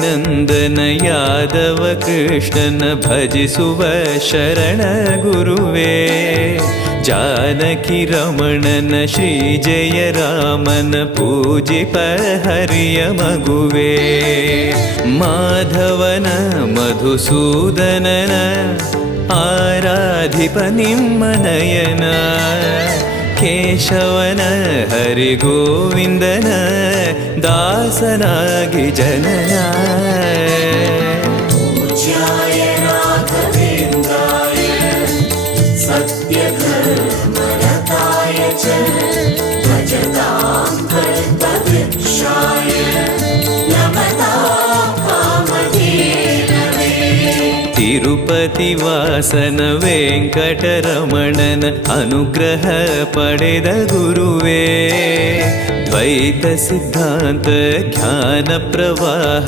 ನಂದನ ಯಾದವ ಕೃಷ್ಣನ ಭಜಿಸುವ ಶರಣ ಗುರುವೇ, ಜಾನಕಿ ರಮಣನ ಶ್ರೀ ಜಯ ರಾಮನ ಪೂಜಿಪ ಹರಿಯ ಮಗುವೇ, ಮಾಧವನ ಮಧುಸೂದನನ ಆರಾಧಿಪ ನಿಮ್ಮ ನಯನ, ಕೇಶವನ ಹರಿಗೋವಿಂದನ ದಾಸನಾಗಿ ಜನನ. ಪೂಜ್ಯಾಯ ರಾಘವೇಂದ್ರಾಯ ಸತ್ಯಧರ್ಮರತಾಯ ಚ ಭಜತಾಂ ಕಲ್ಪವೃಕ್ಷಾಯ ನಮತಾಂ ಕಾಮಧೇನವೇ. ತಿರುಪತಿ ವಾಸನ ವೆಂಕಟರಮಣನ ಅನುಗ್ರಹ ಪಡೆದ ಗುರುವೇ, ದ್ವೈತ ಸಿದ್ಧಾಂತ ಜ್ಞಾನ ಪ್ರವಾಹ